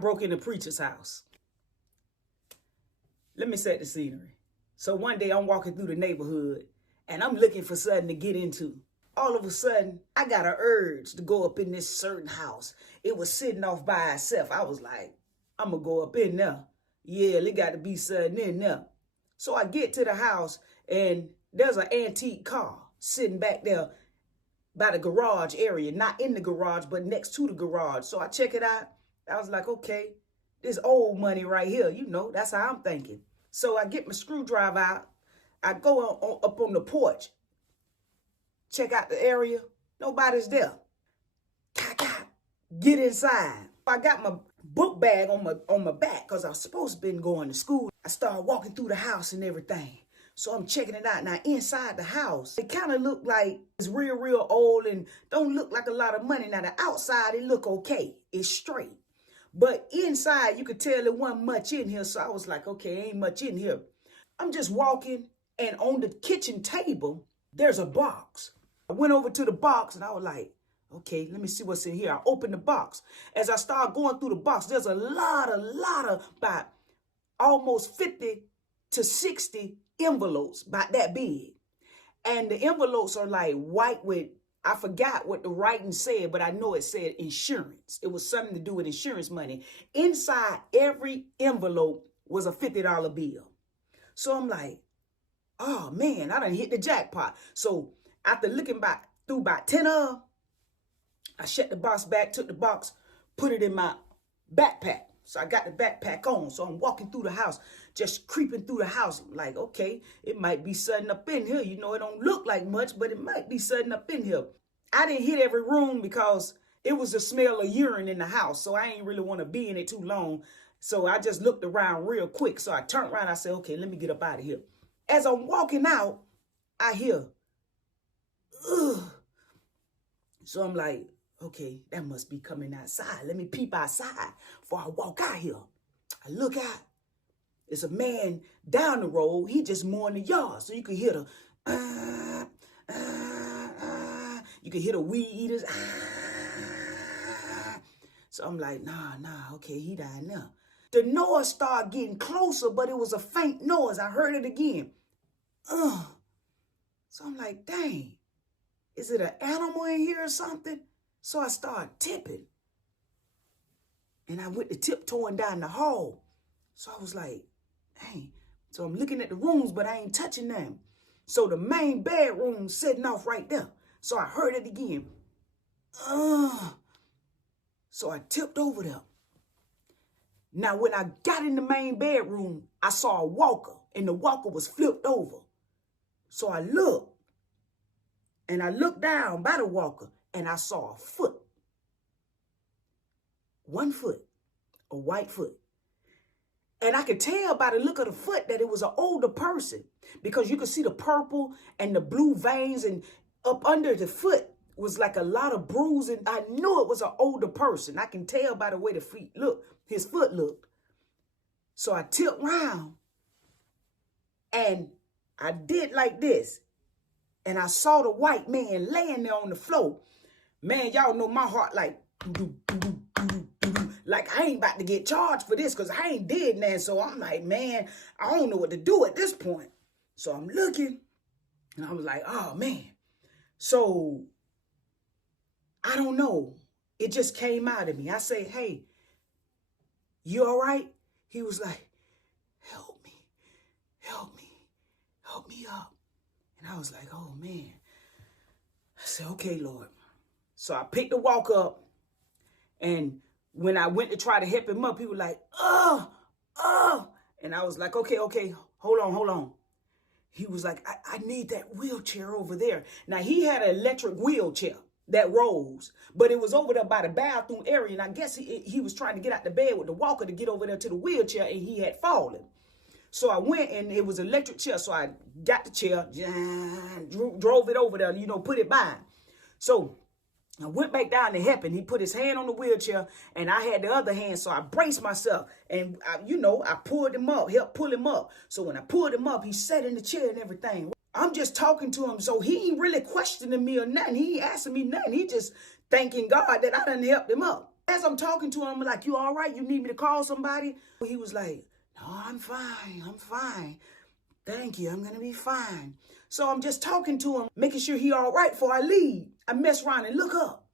broke in the preacher's house. Let me set the scenery. So one day I'm walking through the neighborhood and I'm looking for something to get into. All of a sudden, I got an urge to go up in this certain house. It was sitting off by itself. I was like, I'm going to go up in there. Yeah, it got to be something in there. So I get to the house and there's an antique car sitting back there by the garage area. Not in the garage, but next to the garage. So I check it out. I was like, okay, this old money right here. You know, that's how I'm thinking. So I get my screwdriver out. I go up on the porch. Check out the area. Nobody's there. Get inside. I got my book bag on my back because I was supposed to been going to school. I started walking through the house and everything. So I'm checking it out. Now inside the house, it kind of looked like it's real old and don't look like a lot of money. Now the outside, it look okay. It's straight. But inside, you could tell there wasn't much in here. So I was like, okay, ain't much in here. I'm just walking and on the kitchen table, there's a box. I went over to the box and I was like, okay, let me see what's in here. I opened the box. As I started going through the box, there's a lot of about almost 50 to 60 envelopes, about that big. And the envelopes are like white with, I forgot what the writing said, but I know it said insurance. It was something to do with insurance money. Inside every envelope was a $50 bill. So I'm like, oh man, I done hit the jackpot. So after looking through about 10 of them, I shut the box back, took the box, put it in my backpack. So I got the backpack on. So I'm walking through the house, just creeping through the house. I'm like, okay, it might be something up in here. You know, it don't look like much, but it might be something up in here. I didn't hit every room because it was the smell of urine in the house. So I ain't really want to be in it too long. So I just looked around real quick. So I turned around. I said, okay, let me get up out of here. As I'm walking out, I hear, ugh. So I'm like, okay, that must be coming outside. Let me peep outside before I walk out here. I look out. There's a man down the road. He just mowing the yard. So you can hear the, you can hear the weed eaters. So I'm like, nah, okay, he down there. The noise started getting closer, but it was a faint noise. I heard it again. So I'm like, dang, is it an animal in here or something? So I started tipping. And I went to tiptoeing down the hall. So I was like, dang. So I'm looking at the rooms, but I ain't touching them. So the main bedroom sitting off right there. So I heard it again. So I tipped over there. Now, when I got in the main bedroom, I saw a walker, and the walker was flipped over. So I looked, and I looked down by the walker, and I saw a foot. 1 foot, a white foot. And I could tell by the look of the foot that it was an older person because you could see the purple and the blue veins, and up under the foot was like a lot of bruising. I knew it was an older person. I can tell by the way the feet looked, his foot looked. So I tipped around and I did like this. And I saw the white man laying there on the floor. Man, y'all know my heart like I ain't about to get charged for this because I ain't dead now. So I'm like, man, I don't know what to do at this point. So I'm looking and I was like, oh, man. So I don't know. It just came out of me. I say, hey, you all right? He was like, help me up. And I was like, oh, man. I said, okay, Lord. So I picked the walk up, and when I went to try to help him up, he was like, oh. And I was like, okay, hold on. He was like, I need that wheelchair over there. Now, he had an electric wheelchair that rolls, but it was over there by the bathroom area, and I guess he was trying to get out the bed with the walker to get over there to the wheelchair, and he had fallen. So I went, and it was an electric chair, so I got the chair, drove it over there, put it by. So I went back down to help him. He put his hand on the wheelchair, and I had the other hand, so I braced myself. And, I pulled him up, helped pull him up. So when I pulled him up, he sat in the chair and everything. I'm just talking to him, so he ain't really questioning me or nothing. He ain't asking me nothing. He just thanking God that I done helped him up. As I'm talking to him, I'm like, you all right? You need me to call somebody? He was like, no, I'm fine. I'm fine. Thank you. I'm going to be fine. So I'm just talking to him, making sure he all right before I leave. I mess around and look up.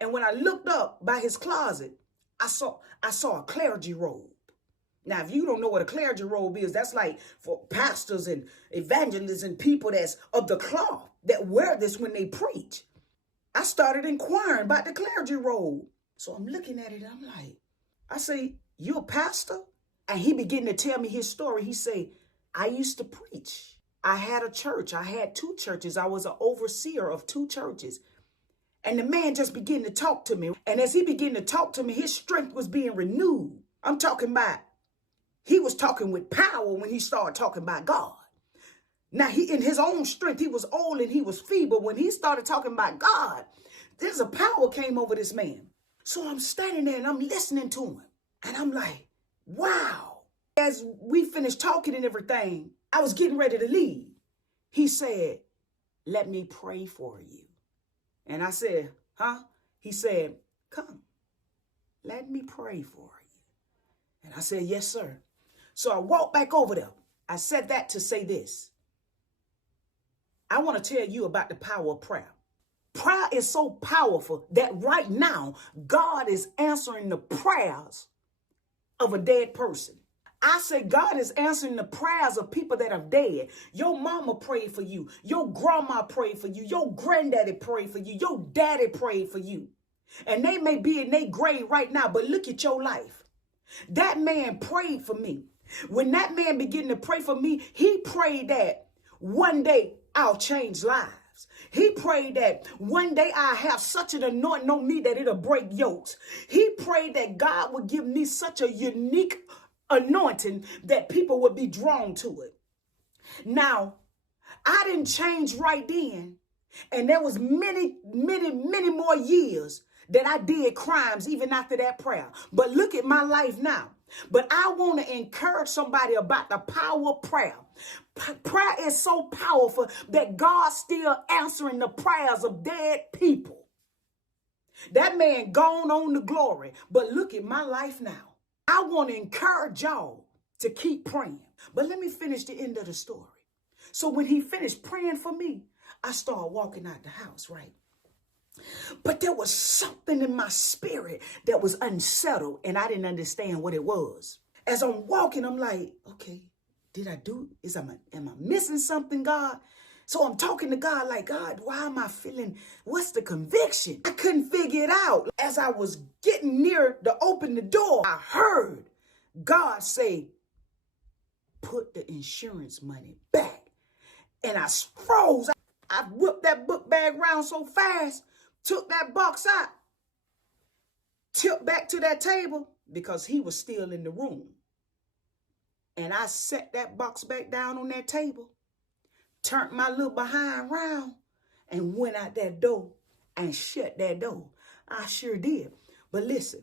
And when I looked up by his closet, I saw a clergy robe. Now, if you don't know what a clergy robe is, that's like for pastors and evangelists and people that's of the cloth that wear this when they preach. I started inquiring about the clergy robe. So I'm looking at it, and I'm like, I say, you a pastor? And he began to tell me his story. He say, I used to preach. I had a church. I had 2 churches. I was an overseer of 2 churches. And the man just began to talk to me. And as he began to talk to me, his strength was being renewed. I'm talking about, he was talking with power when he started talking about God. Now, he in his own strength, he was old and he was feeble. When he started talking about God, there's a power came over this man. So I'm standing there and I'm listening to him. And I'm like, wow. As we finished talking and everything, I was getting ready to leave. He said, let me pray for you. And I said, huh? He said, come, let me pray for you. And I said, yes, sir. So I walked back over there. I said that to say this. I want to tell you about the power of prayer. Prayer is so powerful that right now, God is answering the prayers of a dead person. I say God is answering the prayers of people that are dead. Your mama prayed for you. Your grandma prayed for you. Your granddaddy prayed for you. Your daddy prayed for you. And they may be in their grave right now, but look at your life. That man prayed for me. When that man began to pray for me, he prayed that one day I'll change lives. He prayed that one day I have such an anointing on me that it'll break yokes. He prayed that God would give me such a unique anointing that people would be drawn to it. Now, I didn't change right then. And there was many more years that I did crimes even after that prayer. But look at my life now. But I want to encourage somebody about the power of prayer. Prayer is so powerful that God's still answering the prayers of dead people. That man gone on to glory. But look at my life now. I want to encourage y'all to keep praying. But let me finish the end of the story. So when he finished praying for me, I started walking out the house, right? But there was something in my spirit that was unsettled, and I didn't understand what it was. As I'm walking, I'm like, okay, am I missing something, God? So I'm talking to God like, God, why am I feeling, what's the conviction? I couldn't figure it out. As I was getting near to open the door, I heard God say, put the insurance money back. And I froze. I whipped that book bag around so fast, took that box out, tipped back to that table because he was still in the room. And I set that box back down on that table, turned my little behind around, and went out that door and shut that door. I sure did. But listen,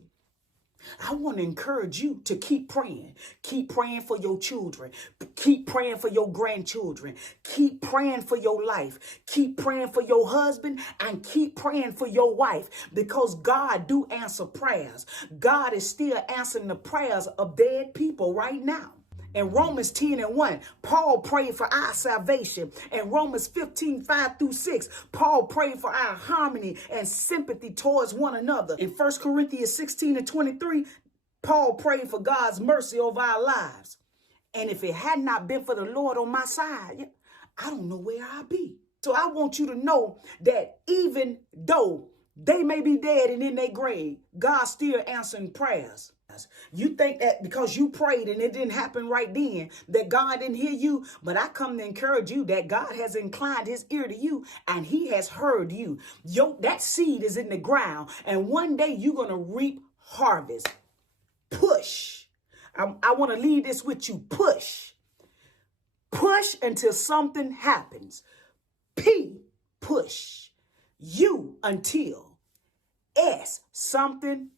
I want to encourage you to keep praying. Keep praying for your children. Keep praying for your grandchildren. Keep praying for your life. Keep praying for your husband and keep praying for your wife because God do answer prayers. God is still answering the prayers of dead people right now. In Romans 10:1, Paul prayed for our salvation. In Romans 15:5-6, Paul prayed for our harmony and sympathy towards one another. In 1 Corinthians 16:23, Paul prayed for God's mercy over our lives. And if it had not been for the Lord on my side, I don't know where I'd be. So I want you to know that even though they may be dead and in their grave, God's still answering prayers. You think that because you prayed and it didn't happen right then, that God didn't hear you. But I come to encourage you that God has inclined his ear to you and he has heard you. That seed is in the ground. And one day you're going to reap harvest. Push. I want to leave this with you. Push. Push until something happens. P, push. U, until. S, something.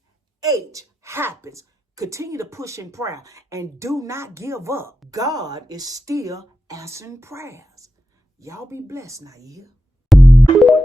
H, happens. Continue to push in prayer and do not give up. God is still answering prayers. Y'all be blessed now, you hear?